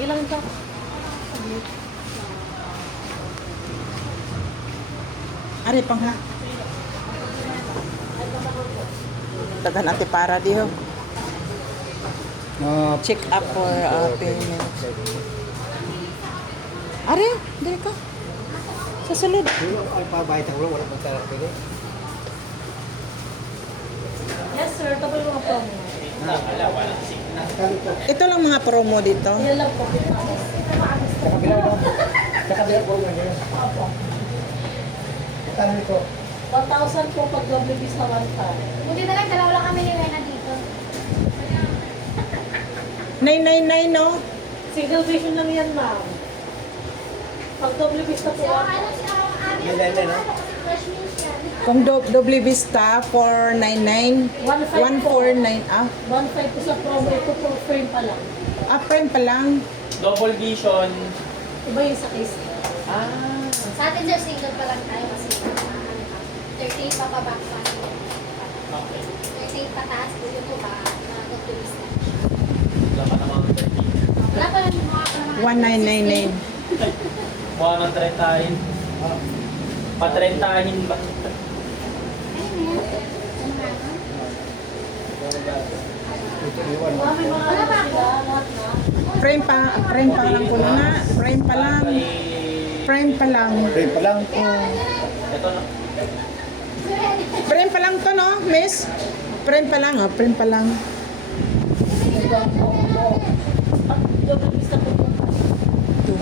Sige lang ito. Ari pang ha. Dagan ate para diho. Check up for payment. Ari, dali ka. Sa sulod. Ay pabayad ang ulo, wala pang tara pwede. Yes, sir. Ito po yung mga promo. Ito lang mga promo dito. Yan lang po. Sa kabila mo. Sa kabila po nga yun. Opo. Kano nito? 1,000 po pag double piece na 1,500. Buti na lang, dalawa lang kami ni Rena dito. 999 no? Single vision lang yan, ma'am. Pag double piece na po, Si ano, si Ami, May no? fresh meals yan. Kung doble vista 499 149 ah. 1,500 po sa promo. Ito po frame pa lang. Frame pa lang. Double vision. Iba yung sa case. Sa atin, sir, single pa lang tayo kasi 38 pa pa back pa. Okay. 38 pataas, yun po ba? Nag-optimist na. Wala pa namang 30. Wala pa lang yung mga 1999. Mukha ng 30. Pa-30 ba? Ayun yan. Ano nga no? Ito iwan. May mga Wala pa ako. lahat na. Frame pa lang po na. Frame pa lang. Frame pa lang. Frame pa lang. Ito na. Frame pa lang to no, miss? Frame pa lang, frame pa lang. Pag double piece na po.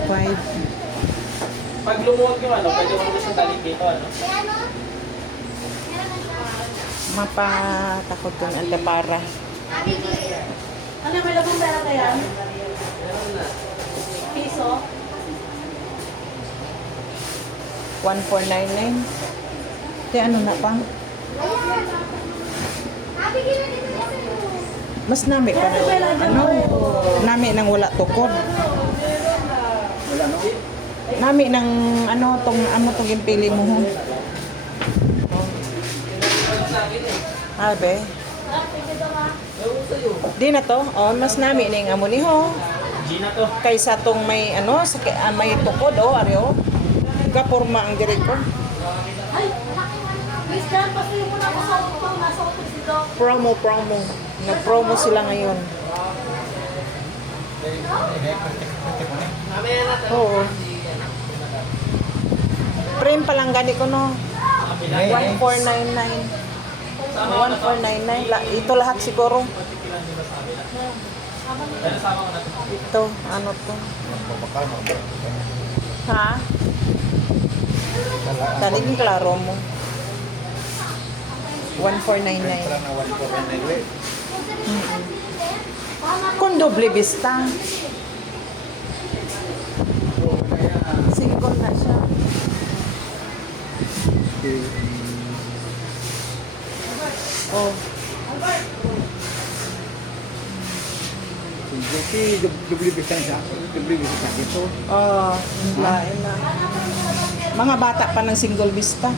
25. Pag lumuwag yung ano, pwede mo gusto talig dito, ano? Kaya ano? Meron na siya. Mapatakot yung antepara. Abi, di. Ano, may labong pera kaya? Piso? 1499. Te ano na pang? Ayan. Abi, di na dito na sa'yo. Mas nami pa na. Ano? Nami nang wala tukod. Wala no? Nami nang ano tong yung pili mo ho. Abe. Di na to. Oh, mas nami ning amo ni ho. G na to. Kaysa tong may ano sa may tukod oh, aryo. Gaporma ang diri ko. Ay! Miss Dan, pasuyo mo na ako sa utong. Nasa utong si Doc. Promo. Nag-promo sila ngayon. Oo. Frame pa lang gani ko no. 1499. 1499. Ito lahat siguro. Ito, ano to? Bakal mo. Ha? Taligin klaro mo. 1499. Parang na 149 Kung doble vista. Single na siya. Oh. Jadi double bisa siya. Double bisa dito. Oh, lain na. Mga bata pa ng single vista.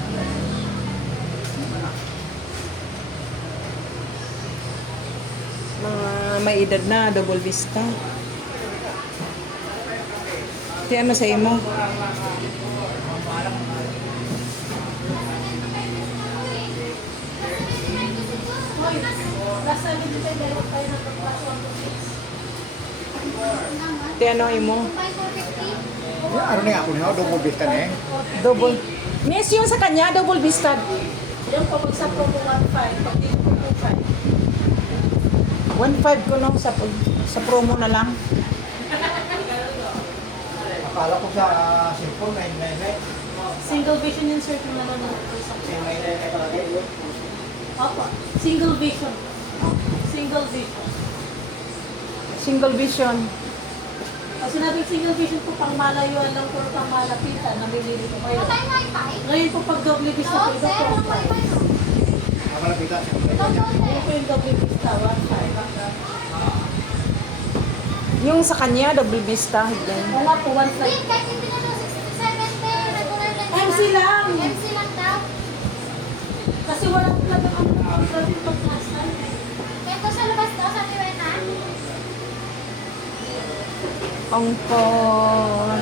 Mga may edad na, double vista. Di ano sa imo? Last 70 tayo tayo ng class 1 to 6. Di ano imo? 5,450. Ya, ano nga ako niya, double bisa na eh. Double. Miss, yung sa kanya, double vista. Yung pag sa promo 1,500, pag dito po 2,500. 1.5 ko no, sa promo na lang. Akala ko sa cellphone, 999. Single vision insert yung nanonood ko sa Opo. Single vision. Single vision. Single vision. Pag sinabing single vision po, pang malayuan lang po, pang malapitan, namimili ko kayo. Patay mo ipay. Ngayon po, pag double vista po, Oo, iba sir. po. Ano po ipay? Akala kita siya. Ngayon po yung double vista, 1,500. Yung sa kanya, double vista. Yan. Oo nga po, Wait, 1,500. kahit hindi na 67 day, regular lang. MC lang! MC lang daw. Kasi wala po lang ang contract pag last time. Kaya ko sa labas daw, sa Rena. Ongkor.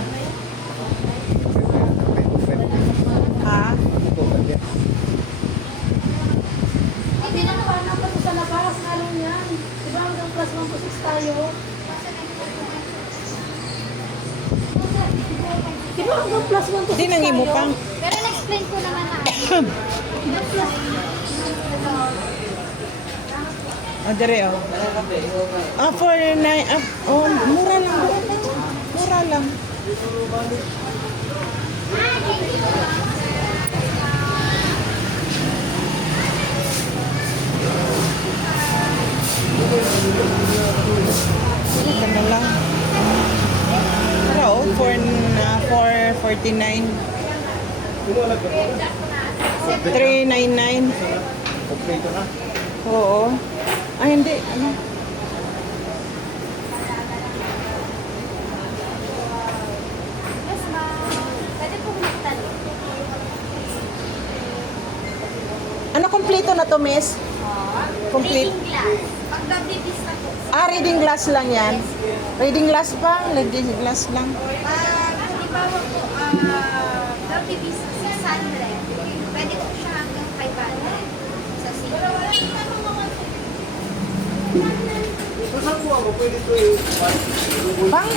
Ha? Hindi na naman ako sa labas. Halong yan. Diba hanggang plus 1 to 6 tayo? Diba hanggang plus 1 to 6 Di tayo? nangimo pang. Pero na-explain ko naman na. Oh, dire oh. Ah, for 9. Ah, oh, mura lang doon. Mura lang. Sige ka na lang. Pero oh, for 449. 399. Kompleto na. Oo. Ay, hindi. Ano? Yes, ma'am. Pwede po magtanong. Ano kompleto na to, miss? Complete. Reading glass. Pag nabibis na po. Ah, reading glass lang yan. Reading glass pa? Reading glass lang. Halimbawa po, nabibis na 600. Pwede po siya hanggang 500 sa single. Saan po ako? Pwede ito yung... Bang?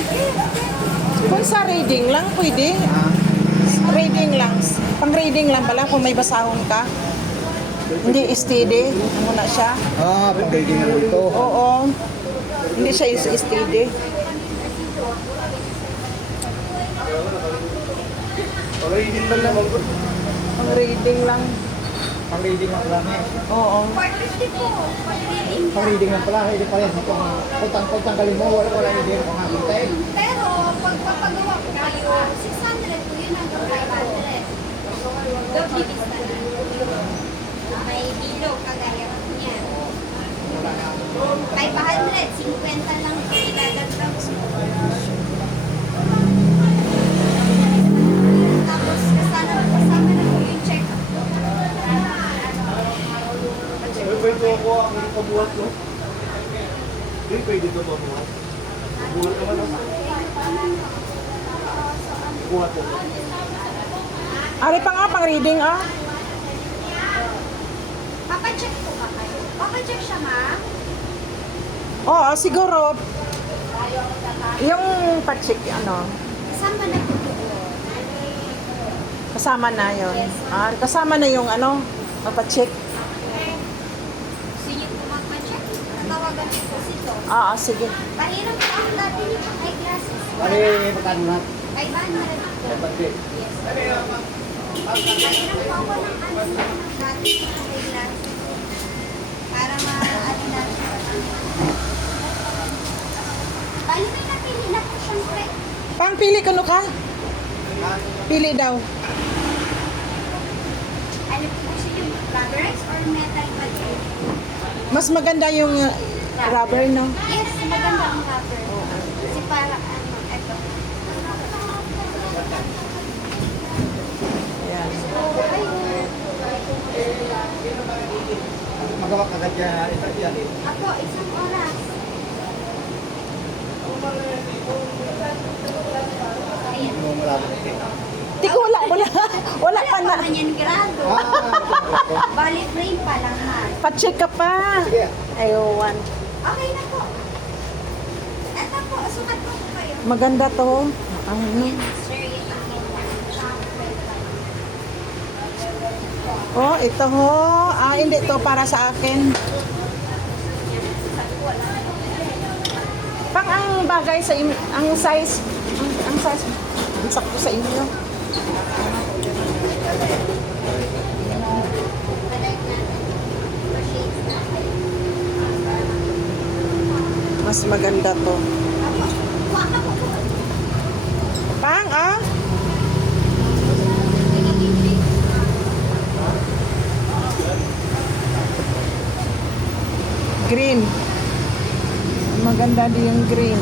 Kung sa reading lang, pwede. Reading lang. Pang reading lang pala kung may basahon ka. Hindi steady. Ano na siya? Ah, pang-reading na ito. Oo. Hindi siya steady. Pang-reading ba naman po? Pang reading lang. Pang-reading lang pala niya. Oo. 450 po. Pag-reading glass. Pang-reading lang pala. Hindi pa rin. Kultang galing mo. Wala hindi mo makakintay. Pero pag papagawa po kayo, 600 po yun hanggang 500. Nabibis na lang. May bilog kagaya niya. 500, 50 lang po idadagdag mo. Tapos kasama na po yung check-up. Pwede ako ang pabuhat ko. Hindi pwede ito pabuhat. Buhat naman ako. Buhat ko. Ari pa nga, pang reading ah. Papacheck po ba kayo? Papacheck siya, ma'am? Oo, siguro. Yung pa-check, ano, Kasama na po doon. kasama na yun. Ah, kasama na yung ano, pa-check. Sige po magpacheck. Natawagan niyo po si Doc. Ah, sige. Pahirap po ang dati niyo pang eyeglasses. Pare, magkano na? 500 po. Pati. Yes. Pahirap po ako ng ano dati niyo pang eyeglasses. Para ma-ano na siya. Bali may napili na po siyempre. Pang pili ka no ka? Pili daw. Ano po gusto niyo? Rubberized or metal pa din? Mas maganda yung rubber, no? Yes, maganda ang rubber. Kasi para ano, eto. Ayan. Magawa ka agad yan. Ako, isang oras. Ayan. Yung malapit. Tiko, wala pa na. Wala yan grado. Bali frame pa lang ha. Pa-check ka pa. Sige. Ayun. Okay na po. Eto po, sukat po po kayo. Maganda to. Ano? Yan, sir, yung akin lang. Oh, ito ho. Ah, hindi to para sa akin. Pang ang bagay sa ang size, ang size, ang sakto sa inyo. Mas maganda to. Pang, ah? Green. Maganda din yung green.